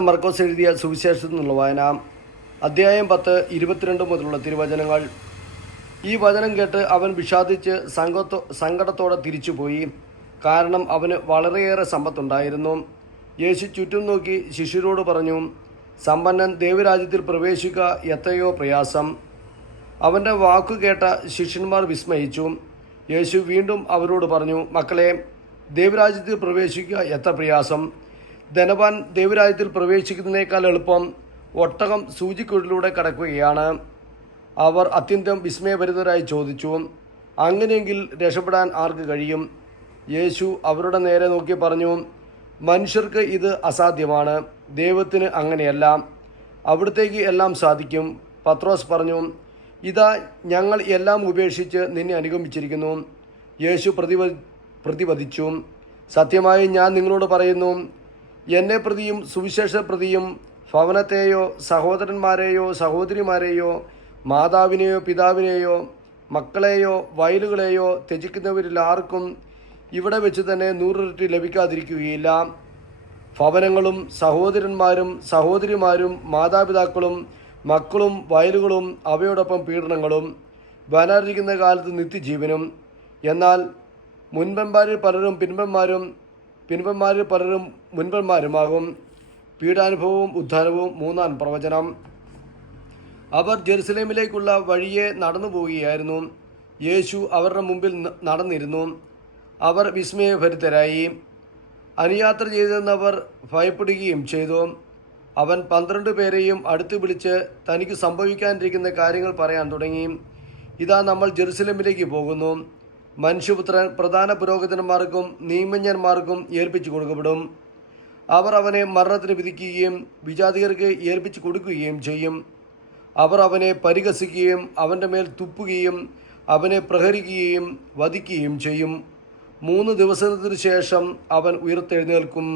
മർക്കോസ് എഴുതിയ സുവിശേഷത്തിൽ നിന്നുള്ള വായന അധ്യായം 10 22 മുതലുള്ള തിരുവചനങ്ങൾ. ഈ വചനം കേട്ട് അവൻ വിഷാദിച്ച് സങ്കടത്തോടെ തിരിച്ചുപോയി. കാരണം അവന് വളരെയേറെ സമ്പത്തുണ്ടായിരുന്നു. യേശു ചുറ്റും നോക്കി ശിഷ്യരോട് പറഞ്ഞു, സമ്പന്നൻ ദൈവരാജ്യത്തിൽ പ്രവേശിക്കുക എത്രയോ പ്രയാസം. അവൻ്റെ വാക്കു കേട്ട ശിഷ്യന്മാർ വിസ്മയിച്ചു. യേശു വീണ്ടും അവരോട് പറഞ്ഞു, മക്കളെ, ദൈവരാജ്യത്തിൽ പ്രവേശിക്കുക എത്ര പ്രയാസം. ധനവാൻ ദൈവരാജ്യത്തിൽ പ്രവേശിക്കുന്നതിനേക്കാൾ എളുപ്പം ഒട്ടകം സൂചിക്കുഴലിലൂടെ കടക്കുകയാണ്. അവർ അത്യന്തം വിസ്മയഭരിതരായി ചോദിച്ചു, അങ്ങനെയെങ്കിൽ രക്ഷപ്പെടാൻ ആർക്ക് കഴിയും? യേശു അവരുടെ നേരെ നോക്കി പറഞ്ഞു, മനുഷ്യർക്ക് ഇത് അസാധ്യമാണ്, ദൈവത്തിന് അങ്ങനെയല്ല. അവിടുത്തേക്ക് എല്ലാം സാധിക്കും. പത്രോസ് പറഞ്ഞു, ഇതാ ഞങ്ങൾ എല്ലാം ഉപേക്ഷിച്ച് നിന്നെ അനുഗമിച്ചിരിക്കുന്നു. യേശു പ്രതിപദിച്ചു, സത്യമായി ഞാൻ നിങ്ങളോട് പറയുന്നു, എന്നെ പ്രതിയും സുവിശേഷ പ്രതിയും ഭവനത്തെയോ സഹോദരന്മാരെയോ സഹോദരിമാരെയോ മാതാവിനെയോ പിതാവിനെയോ മക്കളെയോ വയലുകളെയോ ത്യജിക്കുന്നവരിൽ ആർക്കും ഇവിടെ വെച്ച് തന്നെ 100 ഇരട്ടി ലഭിക്കാതിരിക്കുകയില്ല. ഭവനങ്ങളും സഹോദരന്മാരും സഹോദരിമാരും മാതാപിതാക്കളും മക്കളും വയലുകളും അവയോടൊപ്പം പീഡനങ്ങളും വരാനിരിക്കുന്ന കാലത്ത് നിത്യജീവനും. എന്നാൽ മുൻപന്മാരിൽ പലരും പിൻപന്മാരിൽ പലരും മുൻപന്മാരുമാകും. പീഡാനുഭവവും ഉദ്ധാനവും. 3-ാം പ്രവചനം. അവർ ജെറുസലേമിലേക്കുള്ള വഴിയെ നടന്നു പോവുകയായിരുന്നു. യേശു അവരുടെ മുമ്പിൽ നടന്നിരുന്നു. അവർ വിസ്മയഭരിതരായി. അനുയാത്ര ചെയ്തിരുന്നവർ ഭയപ്പെടുകയും ചെയ്തു. അവൻ 12 പേരെയും അടുത്ത് വിളിച്ച് തനിക്ക് സംഭവിക്കാനിരിക്കുന്ന കാര്യങ്ങൾ പറയാൻ തുടങ്ങി. ഇതാ, നമ്മൾ ജെറുസലേമിലേക്ക് പോകുന്നു. മനുഷ്യപുത്രൻ പ്രധാന പുരോഹിതന്മാർക്കും നിയമജ്ഞന്മാർക്കും ഏൽപ്പിച്ചു കൊടുക്കപ്പെടും. അവർ അവനെ മരണത്തിന് വിധിക്കുകയും വിജാതികർക്ക് ഏൽപ്പിച്ചു കൊടുക്കുകയും ചെയ്യും. അവർ അവനെ പരിഹസിക്കുകയും അവൻ്റെ മേൽ തുപ്പുകയും അവനെ പ്രഹരിക്കുകയും വധിക്കുകയും ചെയ്യും. 3 ദിവസത്തിനു ശേഷം അവൻ ഉയർത്തെഴുന്നേൽക്കും.